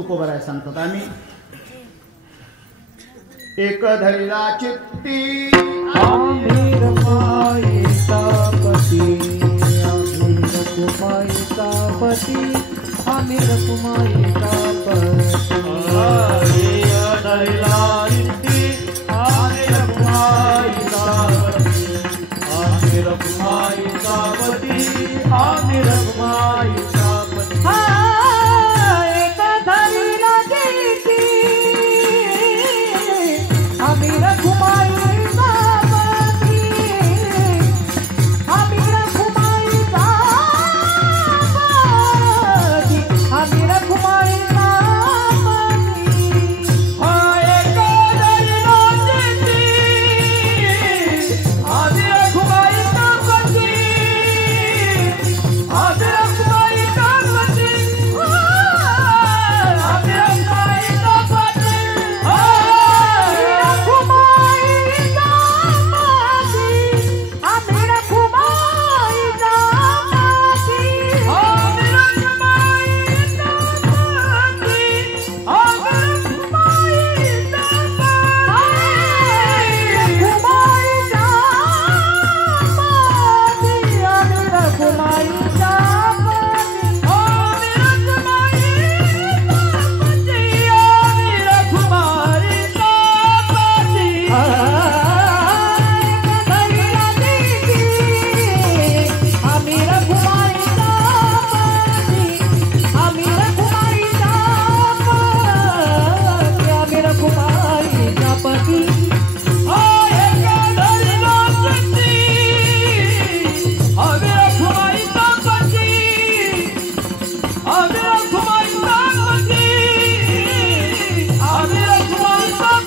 तुकोबराय सांगतात आम्ही एक धरिला चित्ती आम्ही रमाईचा पती आम्ही रकुमाईचा पती आम्ही रकुमाईचा पती धरिला चित्ती आम्ही रकुमाईचा पती आम्ही रकुमाईचा पती आम्ही रकुमाईचा पती एक धरिला चित्ती आम्ही रकुमाईचा पती आम्ही रकुमाईचा पती आम्ही रकुमाईचा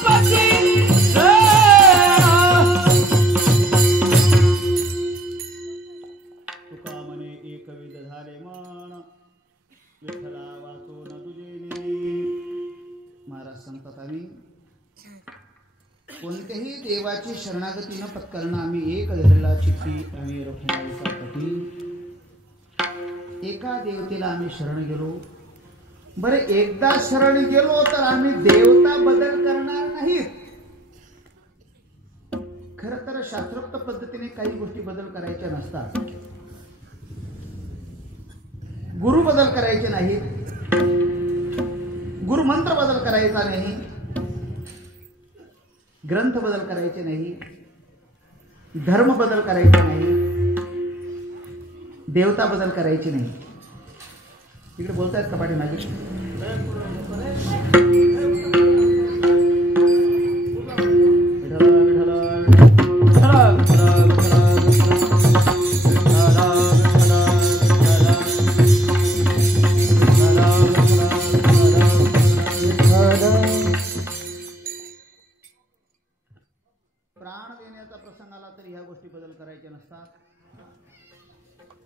कोणत्याही देवाची शरणागती न पत्करणं आम्ही एक धरला चित्ती आम्ही रखुमाईचा पती एका देवतेला आम्ही शरण गेलो बरे एकदा शरण गेलो तर आम्ही देवता बदल करणार नाहीत खरं तर शास्त्रोक्त पद्धतीने काही गोष्टी बदल करायच्या नसतात गुरु बदल करायचे नाहीत गुरुमंत्र बदल करायचा नाही ग्रंथ बदल करायचे नाही धर्म बदल करायचे नाही देवता बदल करायची नाही तिकडे बोलतायत कपाटी मागे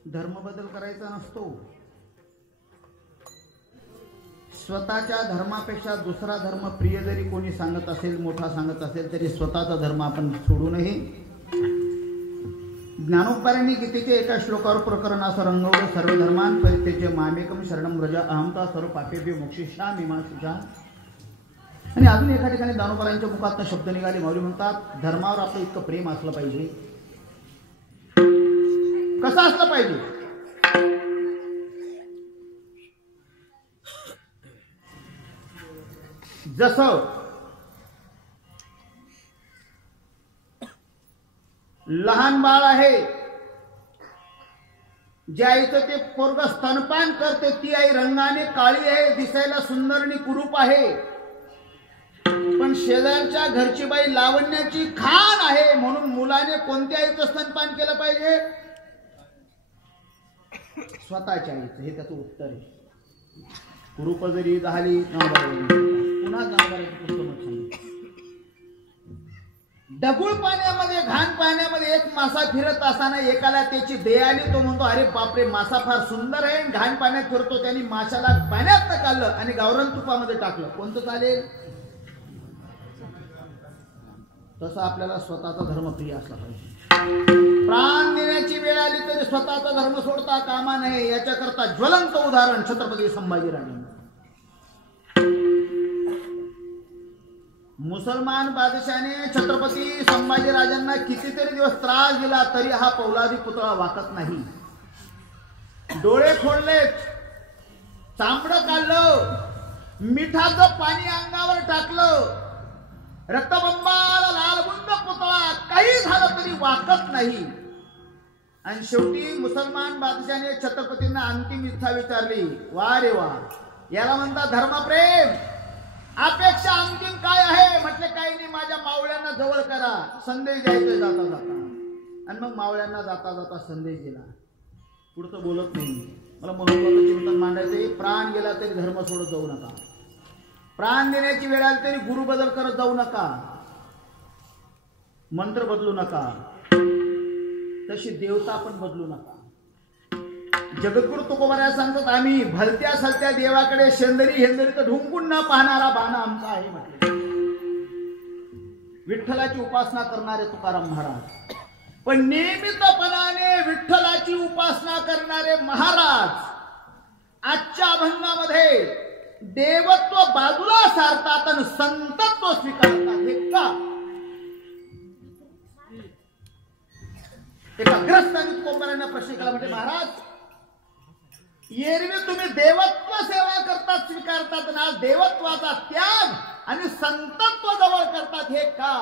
धर्म बदल करायचा नसतो स्वतःच्या धर्मापेक्षा दुसरा धर्म प्रिय जरी कोणी सांगत असेल मोठा सांगत असेल तरी स्वतःचा धर्म आपण सोडू नये ज्ञानोबांनी गीतेच्या एका श्लोकावर प्रकरण असं रंगवलं सर्व धर्मान परित्यज्य मामेकम शरणम व्रज अहमता सर्व पापेभ्यो मोक्षयिष्यामि मा शुचा आणि अजून एका ठिकाणी ज्ञानोबांच्या मुखातून शब्द निघाले माऊली म्हणतात धर्मावर आपलं इतकं प्रेम असलं पाहिजे कसं असलं पाहिजे जसं लहान बाळ आहे ज्या आईचं ते पोरग स्तनपान करते ती आई रंगाने काळी आहे दिसायला सुंदर आणि कुरूप आहे पण शेजारच्या घरची बाई लावण्याची खाण आहे म्हणून मुलाने कोणत्या आईचं स्तनपान केलं पाहिजे स्वतःच्या आईचं हे त्याचं उत्तर आहे कुरूप जरी झाली पुन्हा दगुळ पाण्यामध्ये घाण पाण्यामध्ये एक मासा फिरत असताना एकाला त्याची दया आली तो म्हणतो अरे बापरे मासा फार सुंदर आहे घाण पाण्यात फिरतो त्यांनी माशाला पाण्यात काढलं आणि गावरान तुपामध्ये टाकलं कोणतं चालेल तसं आपल्याला स्वतःचा धर्म प्रिय असला पाहिजे प्राण देण्याची वेळ आली तरी स्वतःचा धर्म सोडता कामा नये याच्याकरता ज्वलंत उदाहरण छत्रपती संभाजीराजे मुसलमान बादशाने छत्रपती संभाजीराजांना कितीतरी दिवस त्रास दिला तरी हा पौलादी पुतळा वाकत नाही. डोळे फोडलेत, चांबडं काढलं, मिठाचं पाणी अंगावर टाकलं, रक्तबंबाला लालबुंद पुतळा काही झालं तरी वाकत नाही. आणि शेवटी मुसलमान बादशाने छत्रपतींना अंतिम इच्छा विचारली. वा रे वा, याला म्हणतात धर्मप्रेम. अपेक्षा अंतिम काय आहे? म्हटले काही नाही, माझ्या मावळ्यांना जवळ करा. संदेश द्यायचा जाता जाता. आणि मग मावळ्यांना जाता जाता संदेश दिला. पुढचं बोलत नाही. मला महत्वाचं चिंतन मांडायचंय. प्राण गेला तरी धर्म सोडत जाऊ नका. प्राण देण्याची वेळ आली तरी गुरु बदल करत जाऊ नका. मंत्र बदलू नका. तशी देवता पण बदलू नका. जगद्गुरु तुकोबाराय सांगतात, आम्ही भलत्या सलत्या देवाकडे शेंदरी हेंदरी तर ढुंकून न पाहणारा बाणा आमचा आहे म्हटले. विठ्ठलाची उपासना करणारे तुकाराम महाराज, पण नियमितपणाने विठ्ठलाची उपासना करणारे महाराज आजच्या अभंगामध्ये देवत्व बाजूला सारतात आणि संतत्व स्वीकारतात. हे का? एका ग्रस्ताने तुकोबारायांना प्रश्न केला. म्हणजे महाराज, एरवी तुम्ही देवत्व सेवा करतात, स्वीकारतात, ना देवत्वाचा त्याग आणि संतत्व जवळ करतात. हे का?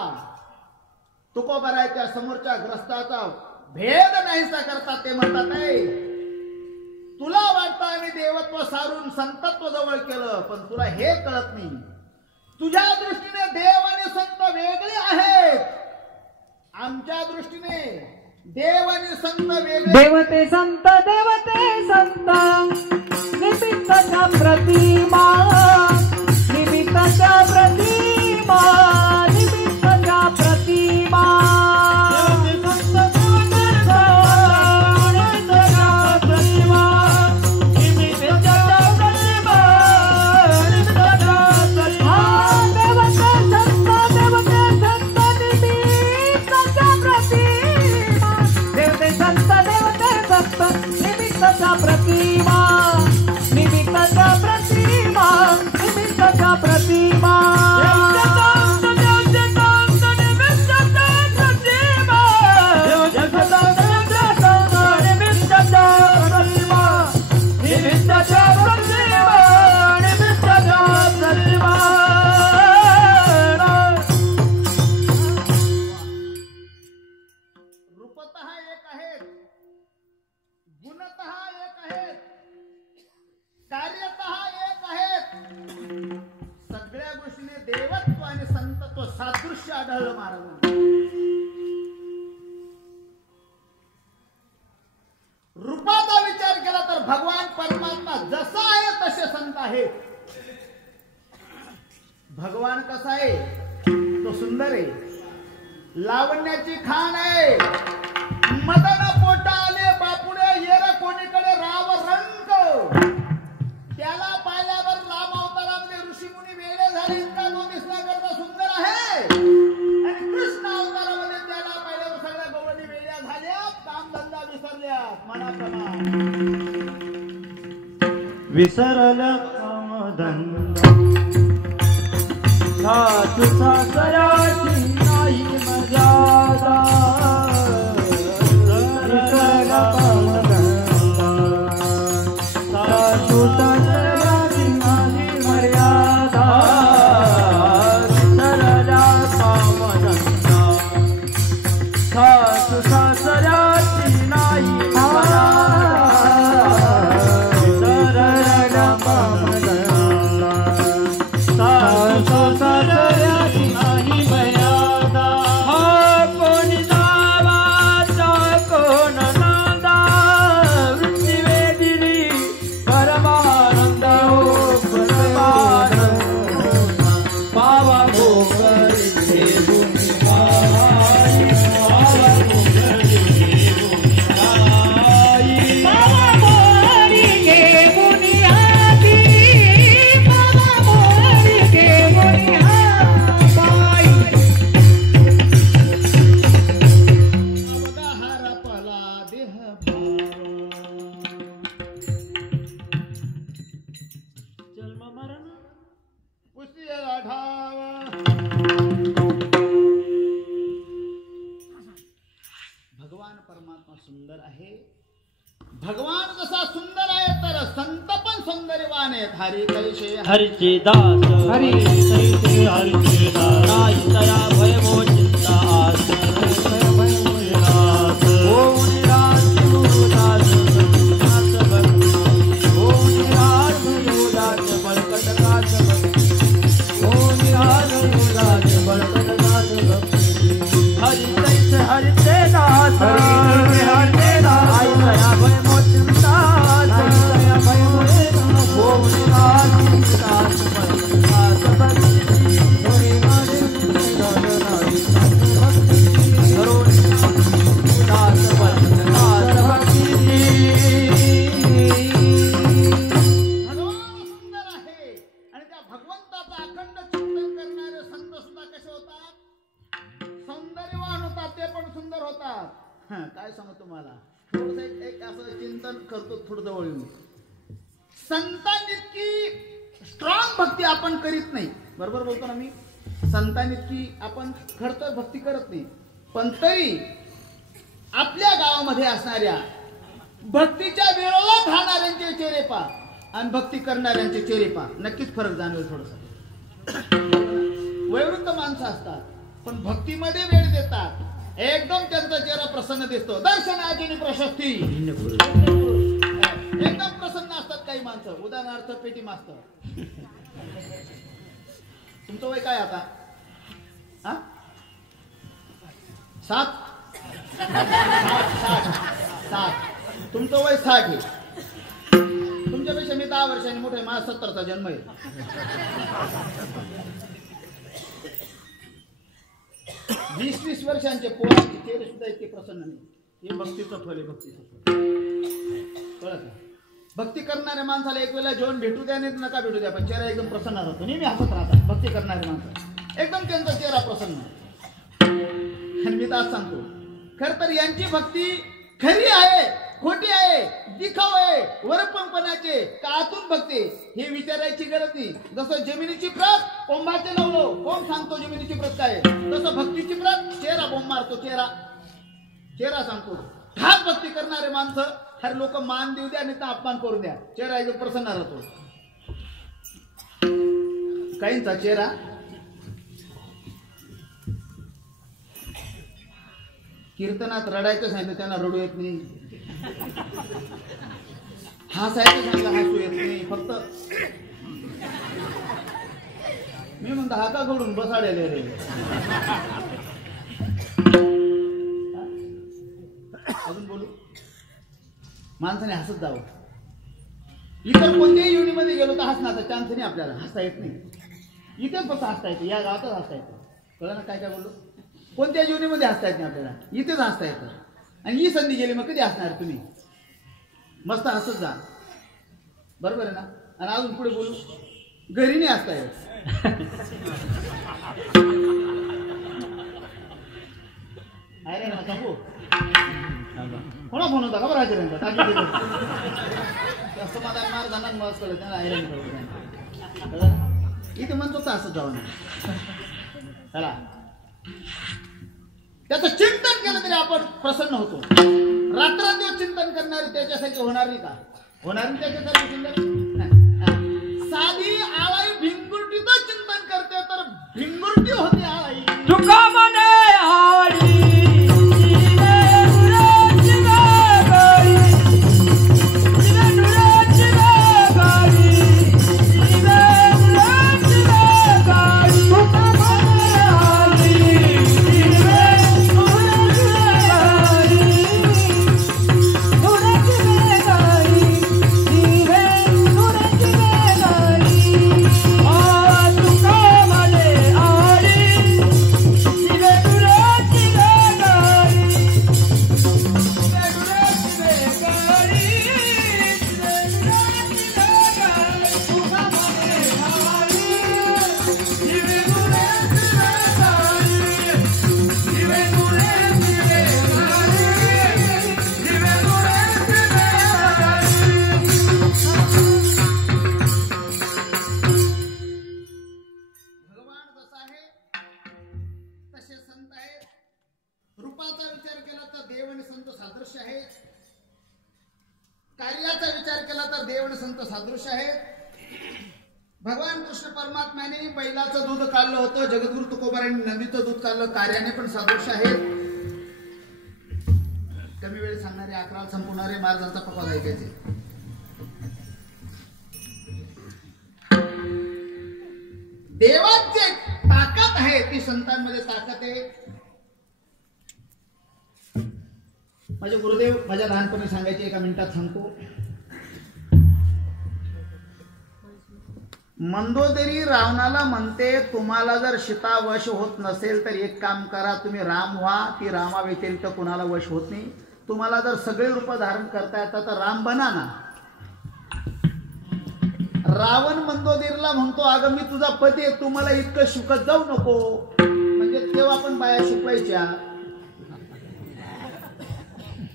तुकोबारायच्या समोरच्या ग्रस्ताचा भेद नाहीसा करतात. ते म्हणतात, नाही, तुला वाटतं आम्ही देवत्व सारून संतत्व जवळ केलं, पण तुला हे कळत नाही. तुझ्या दृष्टीने देव आणि संत वेगळे आहेत. आमच्या दृष्टीने देव आणि संत वेगळे. देवते संत निमित्ताच्या प्रतिमा, निमित्ताच्या प्रतिमा, निमित्ताच्या प्रतिमा. प्रतिमा, निमित्ताच्या प्रतिमा, निमित्ताच्या प्रतिमा. रूपतः एक आहेत, गुणतः एक आहेत, कार्यतः एक आहेत. सगळ्या गोष्टीने देवत्व आणि संतत्व सादृश्य आढळलं महाराजांना. रूपाचा विचार केला तर भगवान परमात्मा जसा आहे तसे संत आहेत. भगवान कसा आहे? तो सुंदर आहे, लावण्याची खाण आहे, मदन पोटा आले बापुडे येर कोणीकडे राव रंग. त्याला पाहिल्यावर राम अवतारामध्ये ऋषीमुनी वेळे झाले, इतका तो दिसण्याकरता सुंदर आहे. आणि कृष्ण अवतारामध्ये त्याला पाहिल्यावर सगळ्या गवळणी वेळ्या झाल्या, कामधंदा विसरल्यात. मनाप्रमाणे विसरल कामधंदा, सासू सासऱ्याची नाही मर्यादा. विसरल कामधंदा, सासू सासऱ्याची नाही मर्यादा. विसरल कामधंदा, सासू सासऱ्याची नाही मर्यादा. विसरल कामधंदा, सासू सासऱ्याची नाही मर्यादा. भगवान जसा सुंदर आहे तर संत पण सौंदर्यवान आहेत. हरी कैसे हरिचे दास हरी कैसे हरिचे दास नाही तया भयमो चिंता आस ओम निराश मुदास संतास भक्ती ओम निराश मुदास बलकटकाच भक्ती ओम निराश मुदास बलकटकाच भक्ती हरि कैसे हरिचे दास हरिचे दास आई तया भयमो चिंता नाही तया भयमो ओम निराश मुदास बलकटकाच भक्ती ओम निराश काय सांगू तुम्हाला थोडं एक असं चिंतन करतो थोडं जवळ येऊन. संतांइतकी स्ट्रॉंग भक्ती आपण करीत नाही. बरोबर बोलतो ना मी. संतांइतकी आपण खरं तर भक्ती करत नाही, पण तरी आपल्या गावामध्ये असणाऱ्या भक्तीच्या विरोधात राहणाऱ्यांचे चेहरे पहा आणि भक्ती करणाऱ्यांचे चेहरे पहा, नक्कीच फरक जाणवेल. थोडसा वयोवृद्ध माणसं असतात पण भक्तीमध्ये वेळ देतात, एकदम त्यांचा चेहरा प्रसन्न दिसतो. दर्शनाची प्रशस्ती एकदम प्रसन्न असतात काही माणसं. उदाहरणार्थ पेटी मास्तर. तुमचं वय काय आता? हा 7. तुमचं वय 60 आहे. तुमच्यापेक्षा मी 10 वर्षांनी मोठे. माझा 70चा जन्म आहे. 20-20 वर्षांचे पोरांचे चेहरे सुद्धा इतके प्रसन्न नाही. हे भक्तीचं फल आहे. भक्तीचं फल कळत ना. भक्ती करणाऱ्या माणसाला एक वेळेला जेवण भेटू द्या नाही नका भेटू द्या, पण चेहरा एकदम प्रसन्न राहतो. नेहमी हसत राहतात भक्ती करणारे माणसं. एकदम त्यांचा चेहरा प्रसन्न. आणि मी तर आज सांगतो खर तर यांची भक्ती खरी आहे खोटी आहे, दिखाव आहे, वरपंपणाचे का आतून भक्ती हे विचारायची गरज नाही. जसं जमिनीची प्रत कोंबाचे लावलो, कोण सांगतो जमिनीची प्रत काय? तसं भक्तीची प्रत चेहरा बोंब मारतो. चेहरा सांगतो. खास भक्ती करणारे माणसं हर लोक मान देऊ द्या आणि अपमान करू द्या, चेहरा एकदम प्रसन्न राहतो. काहींचा चेहरा कीर्तनात रडायचं सांगितलं त्यांना रडू येत नाही, हसायचं सांगितलं हसू येत नाही. फक्त मी म्हणतो हाका घडून बसाडले रे. अजून बोलू. माणसाने हसत जावं. इतर कोणत्याही युनिमध्ये गेलो तर हसण्याचा चान्स नाही आपल्याला. हसता येत नाही. इथेच फक्त हसता येतं. या गावातच हसता येतं. कळलं ना काय बोललो? कोणत्या जीवनीमध्ये हसता येत नाही आपल्याला, इथेच हसता येतं. आणि ही संधी गेली मग कधी हसणार तुम्ही? मस्त हसत जा. बरोबर आहे ना? आणि अजून पुढे बोलू. घरी नाही हसता येत. अरे ना सांगू कोणा फोन होता खबर आहे समाधान मार जाणार मस्त कळत त्यांना ऐराणी कळत. इथे म्हणतो तर असं जाऊ ना. चला त्याचं चिंतन केलं तरी आपण प्रसन्न होतो. रात्रंदिवस चिंतन करणारे त्याच्यासाठी होणार नाही का? होणार नाही त्याच्यासाठी चिंतन. साधी आळाई भिंगुर्टीचं चिंतन करते तर भिंगुर्टी होते आळाई. तुका मने आळी सादृश्य आहे. भगवान कृष्ण परमात्म्याने बैलाचं दूध काढलं होतं, जगद्गुरु तुकोबारायांनी नंदीचं दूध काढलं. कार्याने पण सादृश्य आहेत. कमी वेळ सांगणारे, 11 संपवणारे महाराजांचा पकवाज ऐकायचे. देवात जे ताकद आहे ती संतांमध्ये ताकद आहे. माझे गुरुदेव माझ्या लहानपणी सांगायचे, एका मिनिटात सांगतो. मंदोदरी रावणाला म्हणते, तुम्हाला जर सीता वश होत नसेल तर एक काम करा, तुम्ही राम व्हा. ती रामा व्यतिरिक्त कुणाला वश होत नाही. तुम्हाला जर सगळे रूप धारण करता येतात तर राम बना ना. रावण मंदोदरीला म्हणतो, अगं मी तुझा पती आहे, तू मला इतकं शिकत जाऊ नको. म्हणजे तेव्हा पण बाया शिकवायच्या.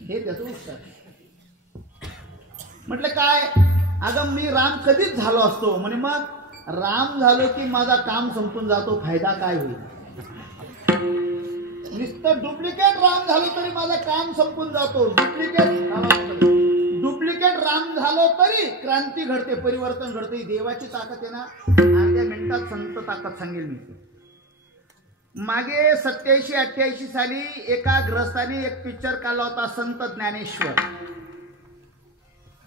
हे त्याचं उत्तर. म्हटलं काय? अगं मी राम कधीच झालो असतो म्हणे. मग राम झालो की माझा काम संपून जातो, फायदा काय होईल? नुसतं डुप्लिकेट राम झालो तरी माझं काम संपून जातो. डुप्लिकेट राम झालो तरी क्रांती घडते, परिवर्तन घडते. देवाची ताकद आहे ना. अर्ध्या मिनिटात संत ताकद सांगेल मी. मागे 87-88 साली एका ग्रस्ताने एक पिक्चर काढला होता, संत ज्ञानेश्वर.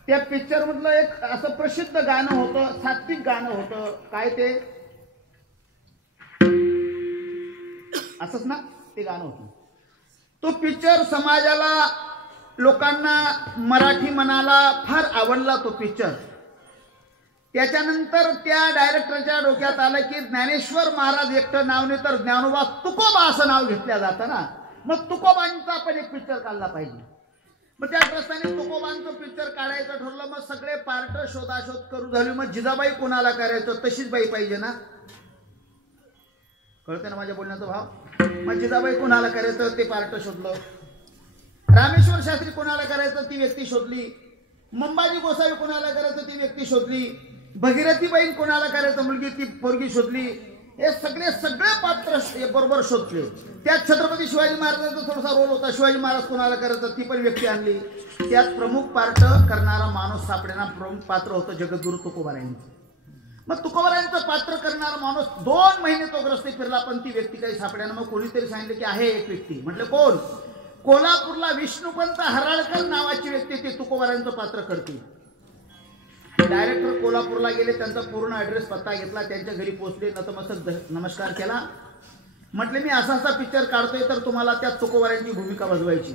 त्या पिक्चर मधलं एक असं प्रसिद्ध गाणं होतं, सात्विक गाणं होतं. काय ते? असंच ना ते गाणं होतं. तो पिक्चर समाजाला, लोकांना, मराठी मनाला फार आवडला तो पिक्चर. त्याच्यानंतर त्या डायरेक्टरच्या डोक्यात आलं की ज्ञानेश्वर महाराज एकटं नाव नाही तर ज्ञानोबा तुकोबा असं नाव घेतलं जातं ना. मग तुकोबांचा पण एक पिक्चर काढला पाहिजे. मग त्या ग्रस्ताने तुकोबांचं पिक्चर काढायचं ठरलं. मग सगळे पार्ट शोधाशोध करू झाली. मग जिजाबाई कोणाला करायचं? तशीच बाई पाहिजे ना. कळते ना माझ्या बोलण्याचा भाव? मग जिजाबाई कोणाला करायचं ते पार्ट शोधलं. रामेश्वर शास्त्री कोणाला करायचं ती व्यक्ती शोधली. मंबाजी गोसावी कोणाला करायचं ती व्यक्ती शोधली. भगीरथीबाई कोणाला करायचं मुलगी ती पोरगी शोधली. हे सगळे पात्र बरोबर शोधले. त्यात छत्रपती शिवाजी महाराजांचा थोडासा रोल होता. शिवाजी महाराज कोणाला करायचं ती पण व्यक्ती आणली. त्यात प्रमुख पार्ट करणारा माणूस सापडेना. प्रमुख पात्र होतं जगद्गुरु तुकोबारायांचं. मग तुकोबारायांचं पात्र करणारा माणूस 2 महिने तो ग्रस्ती फिरला पण ती व्यक्ती काही सापडेना. मग कोणीतरी सांगितलं की आहे एक व्यक्ती. म्हटलं कोण? कोल्हापूरला विष्णुपंत हराळकर नावाची व्यक्ती ती तुकोबारायांचं पात्र करते. डायरेक्टर कोल्हापूरला गेले, त्यांचा पूर्ण ऍड्रेस पत्ता घेतला, त्यांच्या घरी पोहोचले, नतमस्तक नमस्कार केला. म्हटले मी असा पिक्चर काढतोय तर तुम्हाला त्या तुकोबारायांची भूमिका बजवायची.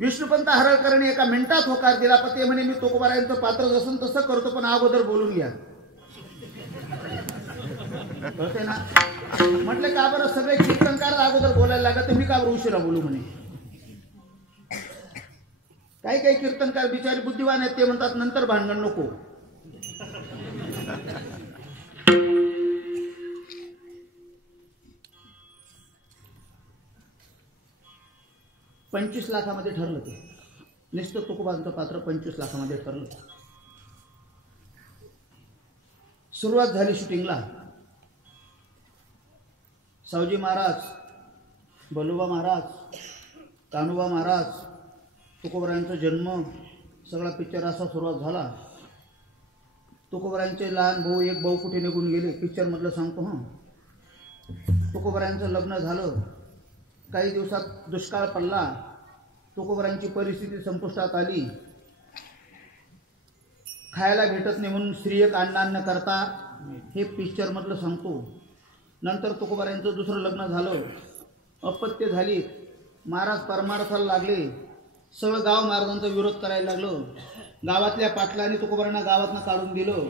विष्णुपंत हराळकरांनी एका मिनिटात होकार दिला. पण ते म्हणे मी तुकोबारायांचं पात्र जसं तसं करतो पण अगोदर बोलून घ्या. कळते ना? म्हटलं का बरं सगळे कीर्तनकार अगोदर बोलायला लागत, तर मी का बरं उशिरा बोलू म्हणे. काही कीर्तनकार बिचारी बुद्धिवान आहेत, ते म्हणतात नंतर भांडण नको. $25 लाखामध्ये ठरलं ते. नुसतं तुकोबांचं पात्र 25 लाखामध्ये ठरलं. सुरुवात झाली शूटिंगला. सावजी महाराज, बलुबा महाराज, कान्होबा महाराज, तुकोबारायांचा जन्म, सगळा पिक्चर असा सुरुवात झाला. तुकोबारायांचे लहान भाऊ, एक भाऊ कुठे निघून गेले. पिक्चर मधलं सांगतो. तुकोबारायांचं लग्न झालं. काही दिवसात दुष्काळ पडला. तुकोबारायांची परिस्थिती संपुष्टात आली. खायला भेटत नाही म्हणून स्त्री एक अन्न करता. हे पिक्चर मधलं सांगतो. नंतर तुकोबारायांचं दुसरं लग्न झालं. अपत्य झाली. महाराज परमार्थाला लागले. सगळं गाव महाराजांचा विरोध करायला लागलं. गावातल्या पाटलांनी तुकोबारांना गावातनं काढून दिलं.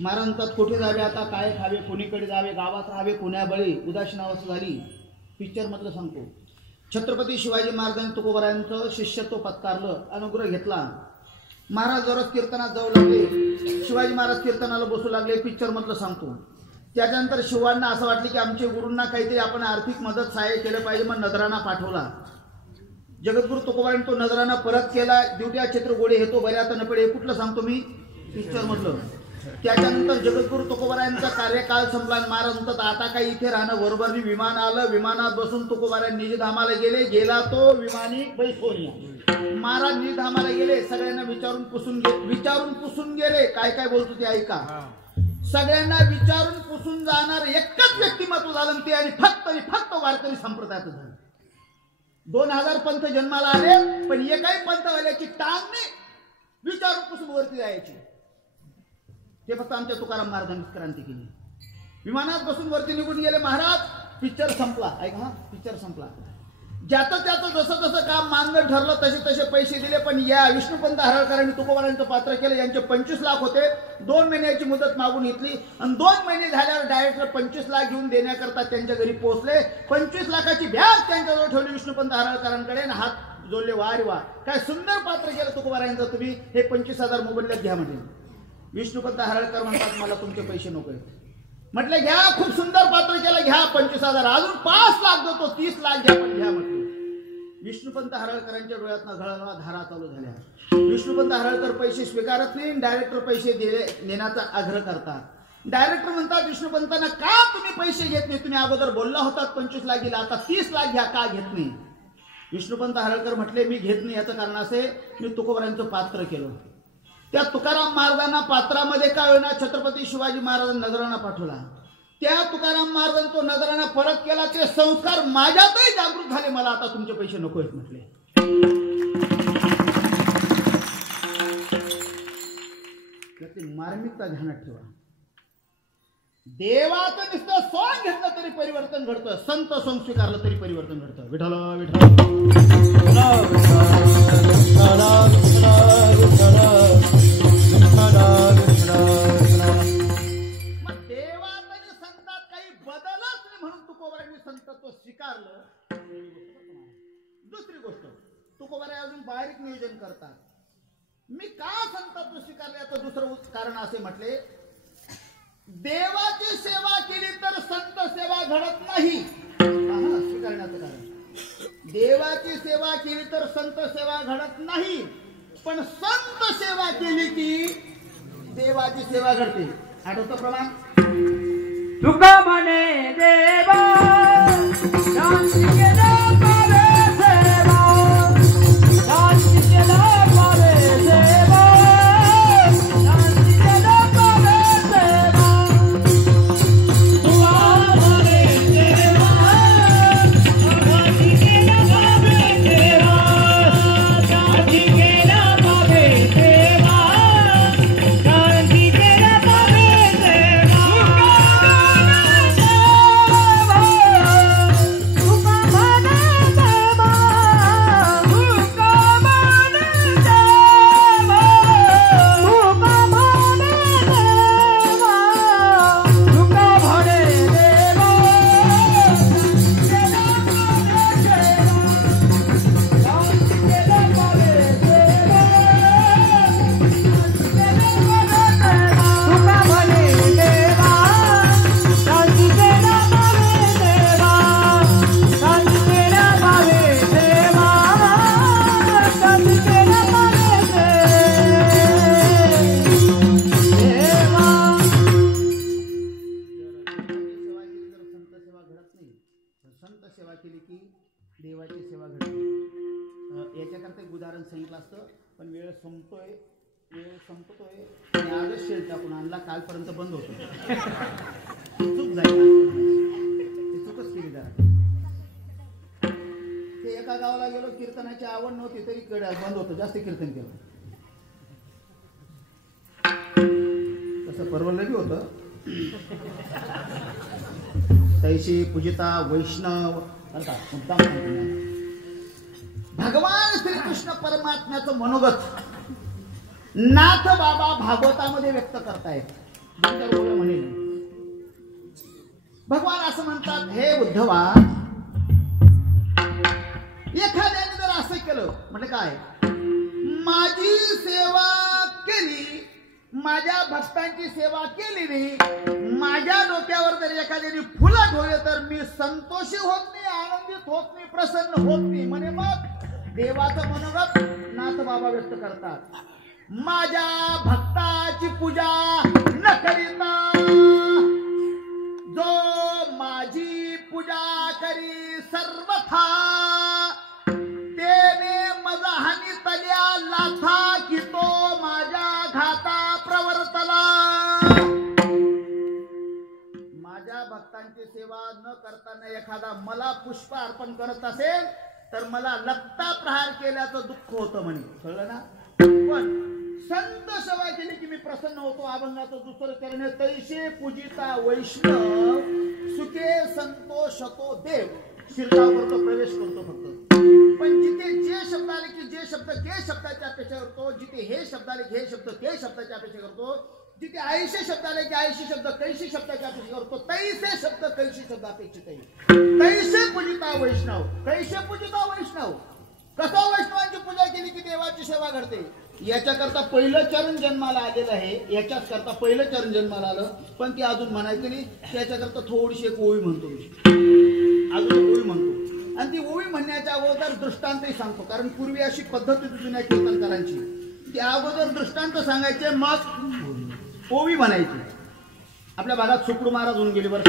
महाराजांचा कुठे जावे आता, काय खावे, कोणीकडे जावे, गावात राहावे, कोण्या बळी, उदासीनावस्था झाली. पिक्चर मधलं सांगतो. छत्रपती शिवाजी महाराजांनी तुकोबारायांचं शिष्यत्व पत्कारलं, अनुग्रह घेतला. महाराज दररोज कीर्तनात जाऊ लागले. शिवाजी महाराज कीर्तनाला बसू लागले. पिक्चर मधलं सांगतो. त्याच्यानंतर शिवांना असं वाटलं की आमच्या गुरूंना काहीतरी आपण आर्थिक मदत सहाय्य केलं पाहिजे. मग नजराणा पाठवला. जगद्गुरु तुकोबारांनी तो नजराणा परत केला. दिवट्या क्षेत्र गोडे हे तो बऱ्यात न पडे. कुठलं सांगतो मी? पिक्चर मधलं. त्याच्यानंतर जगद्गुरु तुकोबारायांचा कार्यकाळ संपला. महाराज म्हणतात आता काही इथे राहणं बरोबर नाही. विमान आलं, विमानात बसून तुकोबाराय निजधामाला गेले. गेला तो विमानी बैसोनिया. महाराज निजधामाला गेले. सगळ्यांना विचारून पुसून गेले. काय काय बोलतो ते ऐका. सगळ्यांना विचारून पुसून जाणार एकच व्यक्तिमत्व झालं ते आणि फक्त वारकरी संप्रदायाचं झालं. 2000 पंथ जन्माला आले पण एकाही पंथवाल्याची टांग नाही विचारून पुसून वरती जायची. ते फक्त आमच्या तुकाराम महाराजांनी क्रांती केली. विमानात बसून वरती निघून गेले महाराज. पिक्चर संपला. ऐका, पिक्चर संपला. ज्याचं जसं काम मानगड ठरलं तसे पैसे दिले. पण या विष्णुपंत हरळकरांनी तुकोबारांचं पात्र केलं. यांचे 25 लाख होते. 2 महिन्याची मुदत मागून घेतली आणि 2 महिने झाल्यावर डायरेक्टर 25 लाख घेऊन देण्याकरता त्यांच्या घरी पोहोचले. 25 लाखाची बॅग त्यांच्याजवळ ठेवली विष्णुपंत हरळकरांकडे आणि हात जोडले. वारी वा, काय सुंदर पात्र केलं तुकोबारांचं तुम्ही. हे 25,000 मोबदल्यात घ्या म्हटले. विष्णुपंत हरळकर म्हणतात मला तुमचे पैसे नको आहेत. म्हटले घ्या, खूप सुंदर पात्र केलं, घ्या 25,000. अजून 5 लाख देतो, 30 लाख घ्या, पण घ्या म्हटले. विष्णुपंत हरळकरांच्या डोळ्यातनं घळघळा धारा चालू झाल्या. विष्णुपंत हरळकर पैसे स्वीकारत नाही. डायरेक्टर पैसे देण्याचा आग्रह करतात. डायरेक्टर म्हणतात विष्णुपंतांना का तुम्ही पैसे घेत नाही. तुम्ही अगोदर बोलला होतात 25 लाख गेला, आता 30 लाख घ्या, का घेत नाही. विष्णुपंत हरळकर म्हटले मी घेत नाही. याचं कारण असे मी तुकोबारांचं पात्र केलं. त्या तुकाराम महाराजांना पात्रामध्ये काय होईना छत्रपती शिवाजी महाराजांना नजराणा पाठवला. त्या तुकाराम महाराजांनी तो नजराणा परत केला. ते संस्कार माझ्यातही जागृत झाले. मला आता तुमचे पैसे नको आहेत म्हटले. त्याची मार्मिकता ध्यानात ठेवा. देवाचं नुसतं सोंग घेतलं तरी परिवर्तन घडतं. संत सोंग स्वीकारलं तरी परिवर्तन घडतं. विठ्ठल मग देवात आणि संतात काही बदलच नाही म्हणून तुकोबारांनी संतत्व स्वीकारलं. दुसरी गोष्ट तुकोबाराय अजून बारीक नियोजन करतात. मी का संतत्व स्वीकारले याचं दुसरं कारण असे म्हटले देवाची सेवा केली तर संत सेवा घडत नाही. स्वीकारण्याचं कारण देवाची सेवा केली तर संत सेवा घडत नाही. पण संत सेवा केली की देवाची सेवा घडते. आठवतं प्रमाण तुका म्हणे देवा शांती केला पावे सेवा, शांती केला पावे सेवा, शांती केला पावे सेवा. तुका म्हणे देवा शांती केला पावे सेवा, शांती केला पावे सेवा, शांती केला पावे सेवा. संत सेवा केली की देवाची सेवा घडते. याच्याकरता एक उदाहरण सांगितलं असतं पण वेळ संपतोय आणि आजच शेल टाकून आणला. कालपर्यंत बंद होतो. चूक झाली, चूकच केली जरा. ते एका गावाला गेलो, कीर्तनाची आवड नव्हती तरी बंद होतं. जास्त कीर्तन केलं तसं परवडलं बी होतं. तैशी पूजिता वैष्णव मुद्दाम भगवान श्रीकृष्ण परमात्म्याचं मनोगत नाथ बाबा भागवतामध्ये व्यक्त करतायत. म्हणेल भगवान असं म्हणतात हे उद्धवा एखाद्याने जर असं केलं म्हणजे काय माझी सेवा केली, माझ्या भक्तांची सेवा केली नाही, माझ्या डोक्यावर जर एखाद्याने फुलं ठेवले तर मी संतोषी होत नाही, आनंदित होत नाही, प्रसन्न होत नाही. म्हणे मग देवाचं मनोगत नाथ बाबा व्यक्त करतात. माझ्या भक्ताची पूजा करताना एखादा मला पुष्प अर्पण करत असेल तर मला लत्ता प्रहार केल्याचं दुःख होतं म्हणे, कळलं ना? पण संत सेवा केली की मी प्रसन्न होतो. अभंगाचं दुसरं चरण, तैसे पूजिता वैष्णव सुखे संतोषतो देव. शिरकाव करतो, प्रवेश करतो फक्त. पण जिथे जे शब्द आले की जे शब्द के शब्दाची अपेक्षा करतो, जिथे हे शब्द आले की हे शब्द के शब्दाची अपेक्षा करतो, जिथे आयशे शब्द आले की आयशी शब्द कैशी शब्दाची अपेक्षा करतो, तैसे शब्द कैशी शब्द अपेक्षित आहे. तैसे पूजिता वैष्णव, कैसे पूजिता वैष्णव. कसं वैष्णवांची पूजा केली की देवाची सेवा घडते. याच्याकरता पहिलं चरण जन्माला आलेलं आहे, याच्याच करता पहिलं चरण जन्माला आलं. पण ती अजून म्हणायची नाही, त्याच्याकरता थोडीशी एक ओळी म्हणतो मी, अजून एक ओळी म्हणतो. आणि ती ओळी म्हणण्याच्या अगोदर दृष्टांतही सांगतो, कारण पूर्वी अशी पद्धत होती जुन्या कीर्तनकारांची. त्या अगोदर दृष्टांत सांगायचे, मग ओळी म्हणायची. आपल्या भागात सुकडू महाराज होऊन गेले बरं,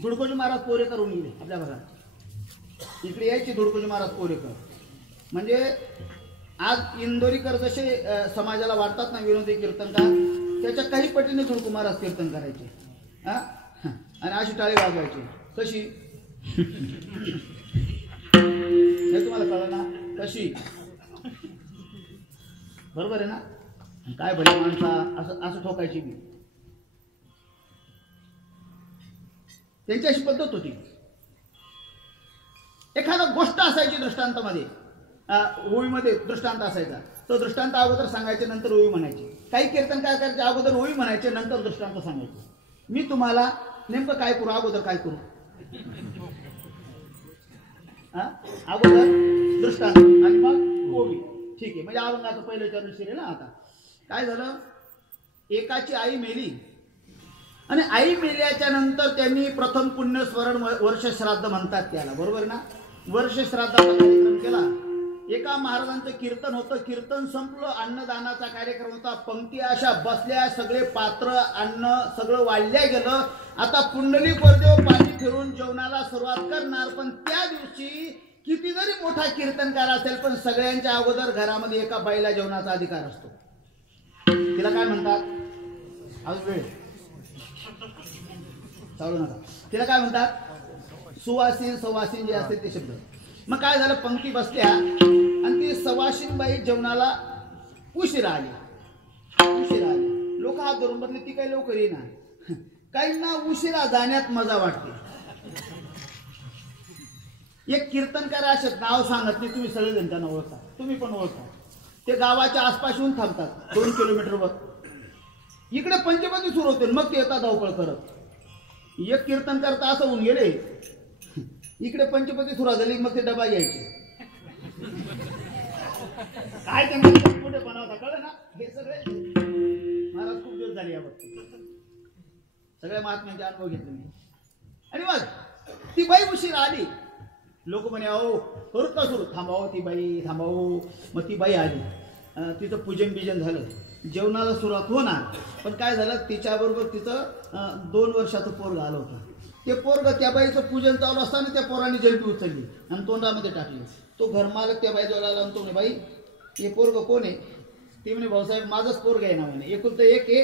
धुडकोजी महाराज पोरेकर होऊन गेले आपल्या भागात. इकडे यायचे धुडकोजी महाराज पोरेकर. म्हणजे आज इंदोरीकर जसे समाजाला वाटतात ना विनोदी कीर्तनकार, त्याच्या काही पटीने धुडको महाराज कीर्तन करायचे. हा, आणि अशी टाळी वाजवायची. कशी हे तुम्हाला कळलं ना? कशी, बरोबर आहे ना? काय भले माणसा असं असं ठोकायची मी. त्यांची अशी पद्धत होती. एखादा गोष्ट असायची दृष्टांतामध्ये, ओळीमध्ये दृष्टांत असायचा, तो दृष्टांत अगोदर सांगायचे नंतर ओळी म्हणायची. काही कीर्तन काय करायचे, अगोदर ओळी म्हणायचे नंतर दृष्टांत सांगायचे. मी तुम्हाला नेमकं काय करू, अगोदर काय करू? अगोदर दृष्टांत आणि मग ओळी. ठीक आहे, म्हणजे अभंगाचं पहिलं चरण शिरेल ना. आता काय झालं, एकाची आई मेली आणि आई मेल्याच्या नंतर त्यांनी प्रथम पुण्यस्मरण वर्ष श्राद्ध म्हणतात त्याला, बरोबर ना? वर्ष श्राद्धाचा कार्यक्रम केला. एका महाराजांचं कीर्तन होतं, कीर्तन संपलं, अन्नदानाचा कार्यक्रम होता. पंक्ती अशा बसल्या, सगळे पात्र अन्न सगळं वाढल्या गेलं. आता पुंडलिक वरदेव पाणी फिरून जेवणाला सुरुवात करणार. पण त्या दिवशी किती जरी मोठा कीर्तनकार असेल पण सगळ्यांच्या अगोदर घरामध्ये एका बाईला जेवणाचा अधिकार असतो. तिला काय म्हणतात, आज वेळ चालू नका, तिला काय म्हणतात, सुवासीन सवासीन जे असते ते शब्द. मग काय झालं, पंक्ती बसल्या आणि ती सवासीन बाई जेवणाला उशिरा आली. उशिरा आली, लोक हात धरून बसले, ती काही लवकर येणार. काहींना उशिरा जाण्यात मजा वाटते. एक कीर्तनकार असे नाव सांगत नाही, तुम्ही सगळेजण त्यांना ओळखता, तुम्ही पण ओळखता. ते गावाच्या आसपास येऊन थांबतात 2 किलोमीटरवर. इकडे पंचपदी सुरू होते, मग ते येतात धावपळ करत. एक कीर्तन करता असं होऊन गेले, इकडे पंचपदी सुरू झाली, मग ते डबा घ्यायचे. काय त्यांना कुठे बनवता कळलं ना? हे सगळे महाराज खूप दिवस झाले या बाबतीत, सगळ्या महात्म्यांचे अनुभव घेतले मी. आणि मग ती बाई उशीरा आली. लोक म्हणे, अहो करूच का सुरू, थांबावं ती बाई, थांबावं. मग ती बाई आली, तिचं पूजन बिजन झालं, जेवणाला सुरुवात होणार. पण काय झालं, तिच्याबरोबर तिचं 2 वर्षाचं पोरग आलं होतं. ते पोरग, त्या बाईचं पूजन चालू असताना त्या पोराने जलपी उचलली आणि तोंडामध्ये टाकली. तो घरमालक त्या बाईजवळ आला आणि तो म्हणे, बाई हे पोरग कोण आहे? ती म्हणे, भाऊसाहेब माझंच पोरग आहे ना म्हणे, एकुलतं एक आहे.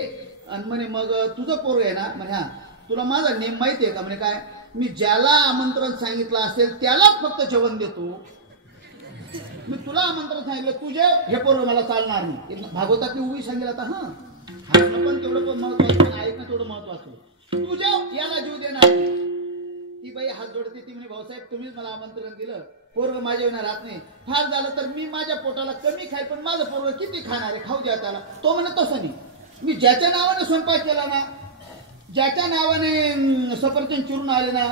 आणि म्हणे, मग तुझं पोरग आहे ना म्हणे, हा. तुला माझा नेम माहिती आहे का म्हणे, काय? मी ज्याला आमंत्रण सांगितलं असेल त्यालाच फक्त जेवण देतो. मी तुला आमंत्रण सांगितलं तुझे हे पोरग मला चालणार नाही. भागवतातली उभी सांगेल. आता हा पण तेवढं पण महत्वाचं, पण ऐक ना तेवढं महत्वाचं, तुझ्या याला जीव देणार. ती बाई हात जोडते, ती म्हणे, भाऊसाहेब तुम्हीच मला आमंत्रण दिलं, पोरग माझ्या येणार राहत नाही. फार झालं तर मी माझ्या पोटाला कमी खाईल, पण माझं पोरग किती खाणार आहे, खाऊ द्या त्याला. तो म्हणे, तसं नाही, मी ज्याच्या नावाने स्वयंपाक केला ना, ज्याच्या नावाने सफरचंद चिरून आले ना,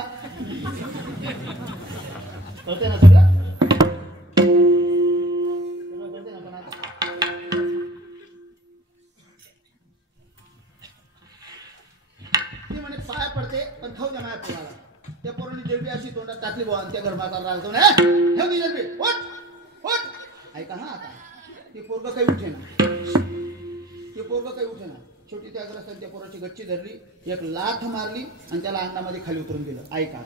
कळते ना सगळं. ती म्हणे, पाया पडते पण खाऊ द्या माझ्या पोराला. त्या पोराने जलबी अशी तोंडात टाकली बुवा, त्या घरमाता रागतो, ठेव ती जलबी, उठ उठ. ऐका हा, आता ते पोरग काही उठे ना, ते पोरग काही उठे ना. शेवटी त्या ग्रस्तांनी त्या पोराची गच्ची धरली, एक लाथ मारली आणि त्याला अंगणामध्ये खाली उतरून दिलं. ऐका,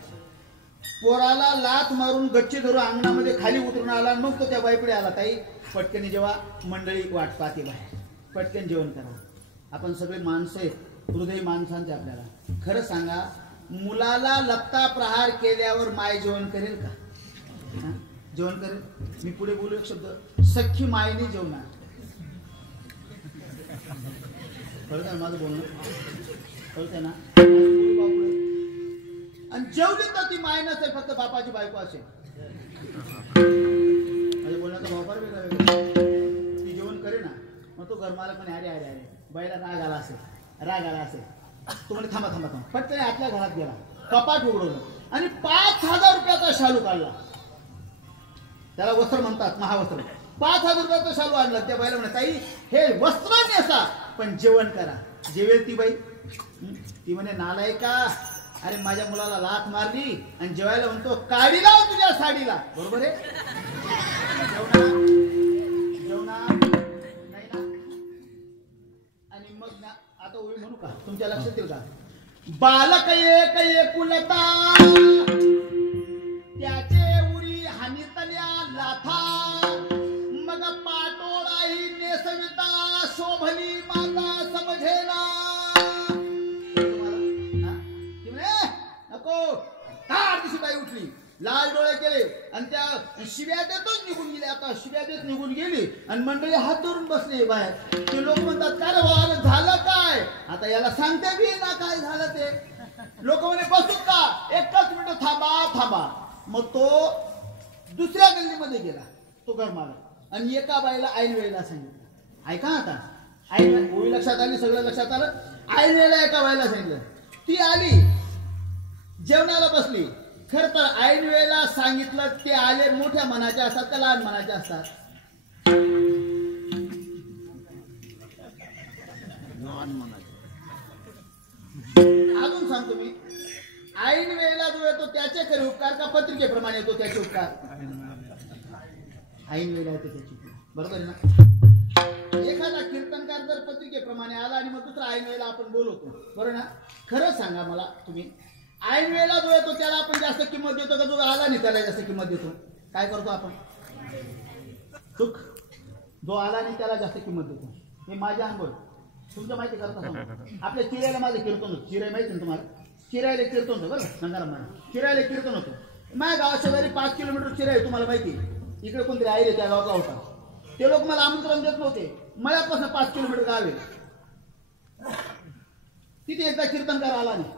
पोराला लाथ मारून गच्ची धरून अंगणामध्ये खाली उतरून आला. मग तो त्या बाईकडे आला, ताई पटकन जेव्हा मंडळी वाट पाहते बाहेर, पटकन जेवण करा. आपण सगळे माणसं आहेत, हृदय माणसांचे आपल्याला खरं सांगा, मुलाला लत्ता प्रहार केल्यावर माय जेवण करेल का? हा? जेवण करेल? मी पुढे बोलू एक शब्द, सख्खी मायने जेवणार. कळतंय ना माझं बोलणं? कळतंय ना? आणि जेवली तर ती माय नसेल, फक्त बापाची बायको असेल. माझ्या बोलण्याचा भाव फार वेगळा वेगळा. ती जेवण करे ना, मग तो घरमालक म्हणे अरे अरे अरे बाईला राग आला असेल. तो म्हणे थांबा थांबा थांबा, पटकन आपल्या घरात गेला, कपाट उघडवलं आणि 5,000 रुपयाचा शालू काढला. त्याला वस्त्र म्हणतात, महावस्त्र. 5,000 रुपयाचा शालू आणला. त्या बाईला म्हणे ताई हे वस्त्र नेसा पण जेवण करा. जेवेल ती बाई? ती म्हणे नालायका, अरे माझ्या मुलाला लाथ मारली आणि जेवायला म्हणतो काढी लाव तुझ्या साडीला. बरोबर आहे? जेवणार नाही ना? आणि मग ना आता ओळी म्हणू का? तुमच्या लक्षात येईल का? बालक एक एकुलता त्याचे उरी हानितल्या लाथा, मग पाटोळाही नेसविता शोभली माता समझेना. नको तार दिवशी बाई उठली, लाल डोळे केले आणि त्या शिव्या देतच निघून गेली. आता शिव्या देत निघून गेली आणि मंडळी हात धरून बसले बाहेर. ते लोक म्हणतात काय रे भाऊ झालं काय? आता याला सांगते बी ना काय झालं ते. लोक म्हणे बसून का, एकच मिनिट थांबा. मग तो दुसऱ्या गल्लीमध्ये गेला, तो घरमालक, आणि एका बाईला ऐन वेळेला सांगितलं. ऐका आता, ऐन ओळी लक्षात आली, सगळं लक्षात आलं. ऐन वेळेला एका बाईला सांगितलं. ती आली, जेवणाला बसली. खर तर ऐन वेळेला सांगितलं ते आले मोठ्या मनाचे असतात का लहान मनाचे असतात? अजून सांगतो मी, ऐन वेळेला जो येतो त्याचे खरे उपकार का पत्रिकेप्रमाणे येतो त्याचे उपकार? ऐन वेळेला येतो त्याचे उपकार. बरोबर आहे ना? एखादा कीर्तनकार जर पत्रिकेप्रमाणे आला आणि मग दुसरा ऐन वेळेला आपण बोलवतो, बरोबर ना? खरं सांगा मला तुम्ही, ऐन वेळेला जो येतो त्याला आपण जास्त किंमत देतो का जो आला नाही त्याला जास्त किंमत देतो? काय करतो आपण? चूक. जो आला नाही त्याला जास्त किंमत देतो. हे माझ्या अनुभव. तुमच्या माहिती करता आपल्या चिरायला माझं कीर्तन होतं. चिराय माहिती ना तुम्हाला? चिरायला कीर्तन होतं बरं संगाराम. चिरायला कीर्तन होतं. माझ्या गावात शेजारी 5 किलोमीटर चिराय, तुम्हाला माहिती. इकडे कोणतरी आयरे त्या गावाला होता. ते लोक मला आमंत्रण देत नव्हते. मळ्यापासून 5 किलोमीटर गाव आहे. तिथे एकदा कीर्तनकार आला नाही.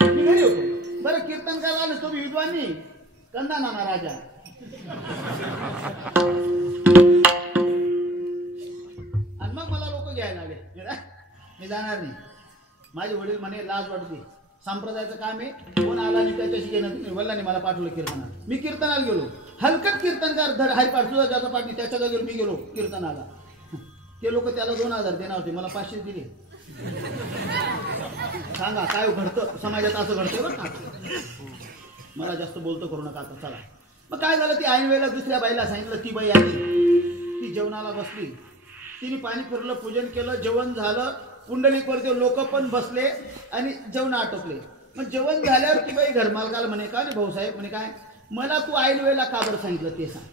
मी घरी होतो. बरं कीर्तनकार आला तो विद्वान नाही, कंदा नाना राजा. आणि मग मला लोक घ्यायला आले. मी जाणार नाही. माझे वडील म्हणे लाज वाटते, संप्रदायाचं काम आहे, कोण आला नाही त्याच्याशी घेणं तुम्ही. वडिलांनी मला पाठवलं कीर्तनाला. मी कीर्तनाला गेलो. हलकट कीर्तनकार धड हरिपाठ सुद्धा ज्याचा पाठ नाही त्याच्या जागेवर मी गेलो कीर्तनाला. ते लोक त्याला 2,000 देणार होते, मला 500 दिले. सांगा काय घडतं समाजात? असं घडतं बरं का? मला जास्त बोलतो करू नका आता. चला मग काय झालं, ती ऐन वेळेला दुसऱ्या बाईला सांगितलं. ती बाई आली, ती जेवणाला बसली. तिने पाणी फिरलं, पूजन केलं, जेवण झालं. पुंडलिकवरती लोक पण बसले आणि जेवण आटोपले. मग जेवण झाल्यावर ती बाई घरमालकाला म्हणे का रे भाऊसाहेब, म्हणे काय मला तू ऐन वेळेला का बरं सांगितलं ते सांग.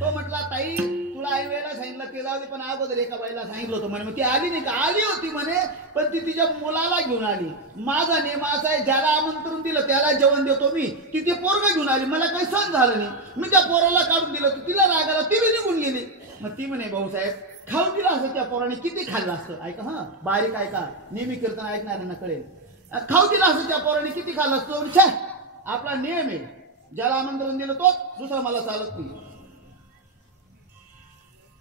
तो म्हटला ताई तुला ऐन वेळेला सांगितलं ते जाऊ दे, पण अगोदर एका बाईला सांगितलं होतं म्हणे. मग ती आली नाही का? आली होती म्हणे, पण ती तिच्या मुलाला घेऊन आली. माझा नेम असा आहे, ज्याला आमंत्रण दिलं त्याला जेवण देतो मी. ती ते पोरग घेऊन आली, मला काही सहन झालं नाही. मी त्या पोराला काढून दिलं, तिला राग आला, ती बी निघून गेली. मग ती म्हणे भाऊसाहेब खाऊन दिला असं त्या पोराने किती खाल्लं असतं. ऐका हा बारीक ऐका, नेहमी कीर्तन ऐकणाऱ्यांना कळेल. खाऊ दिला असं त्या पोराने किती खाल्लं असतं. आपला नियम आहे, ज्याला आमंत्रण दिलं तो दुसरा मला चालत नाही.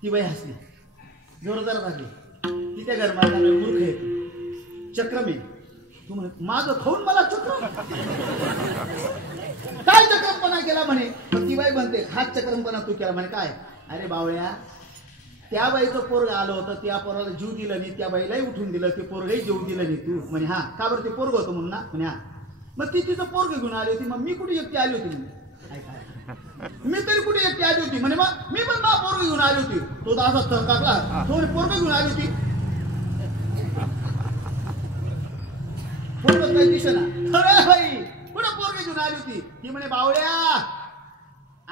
ती बाई हसली, जोरदार हसली. ती त्या घरमालकाला मूर्ख आहे, चक्रम आहे. तू म्हणे माझं खाऊन मला चक्रम? काय चक्रमपणा केला म्हणे? ती बाई म्हणते हाच चक्रमपणा तू केला म्हणे. काय? अरे बावळ्या, त्या बाईचं पोरग आलं होतं, त्या पोराला जीव दिलं नाही, त्या बाईलाही उठून दिलं, ते पोरगही जीव दिलं नाही. तू म्हणे हा का बरं? ते पोरग होतं म्हणून ना? म्हणे हा. मग ती तिचं पोरग घेऊन आली होती, मग मी कुठे एकटी आली होती? मी तरी कुठे एकटी आली होती? म्हणे मग मी पण मा पोरग घेऊन आली होती. तो तर असा चरकाकला, तो पोरग घेऊन आली होती. पोरग काही दिसेना. अरे बाई कुठं पोरग घेऊन आली होती? ती म्हणे बावळ्या,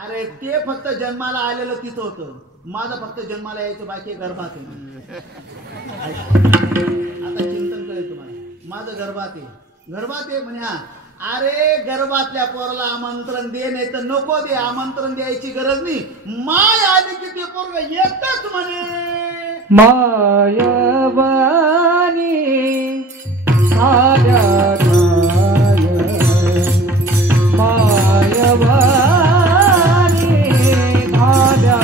अरे ते फक्त जन्माला आलेलं तिथं होतं, माझं फक्त जन्माला यायचं बाकी गर्भात आहे. आता चिंतन कळेल तुम्हाला. माझं गर्भात आहे म्हणे. हा, अरे गर्भातल्या पोराला आमंत्रण दे, नाही तर नको दे, आमंत्रण द्यायची गरज नाही. माय आली की ते पोरग येतच म्हणे. मायवानी साऱ्या मायवानी भाल्या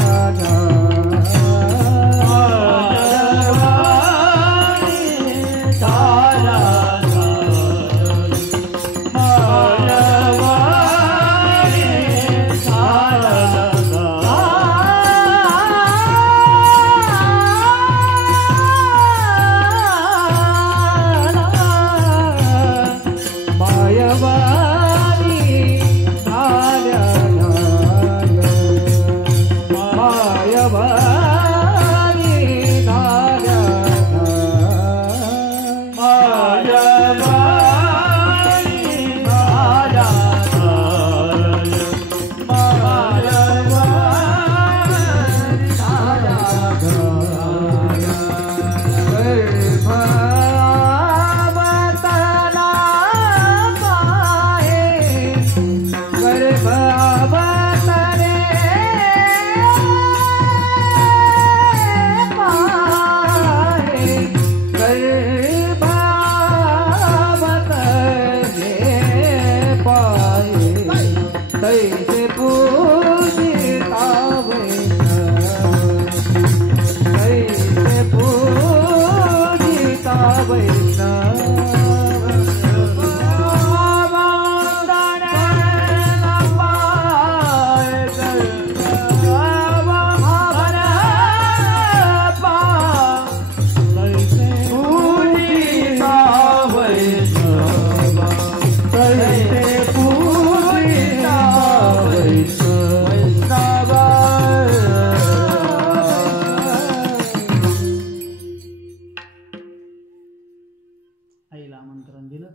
आईला आमंत्रण दिलं.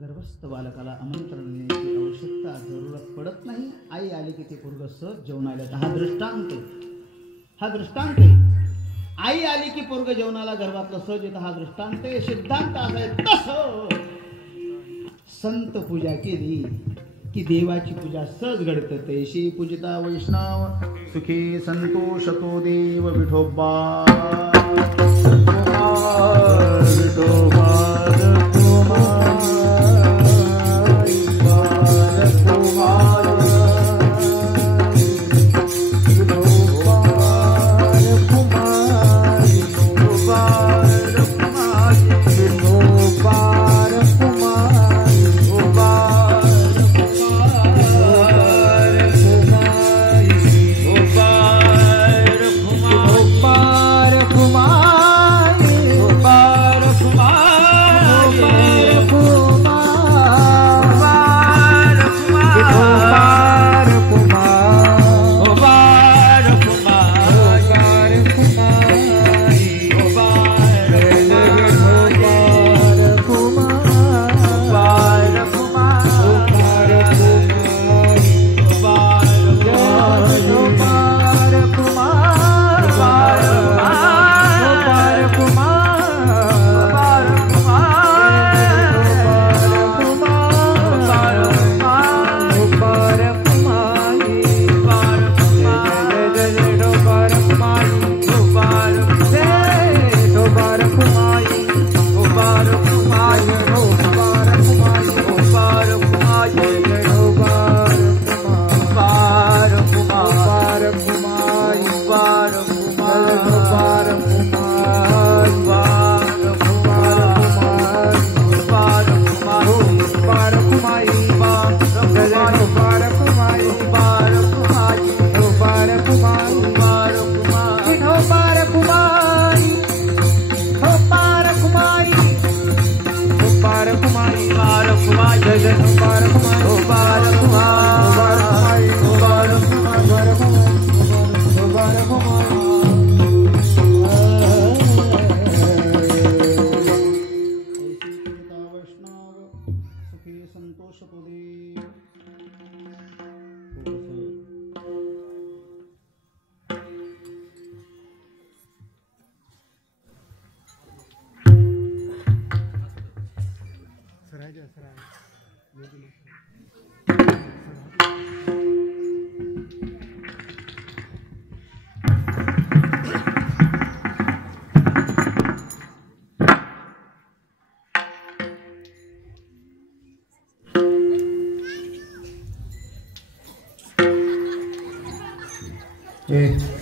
गर्भस्थ बालकाला आमंत्रण देण्याची आवश्यकता जरूरत पडत नाही. आई आली की ते पोरग सहज जेवणाला. हा दृष्टांत आहे. आई आली की पोरग जेवणाला गर्भातलं सहज येतं. हा दृष्टांत आहे. सिद्धांत असा आहे तसं संत पूजा केली की देवाची पूजा सहज घडते. तैशी पूजिता वैष्णव सुखी संतोषतो देव विठोबा. ए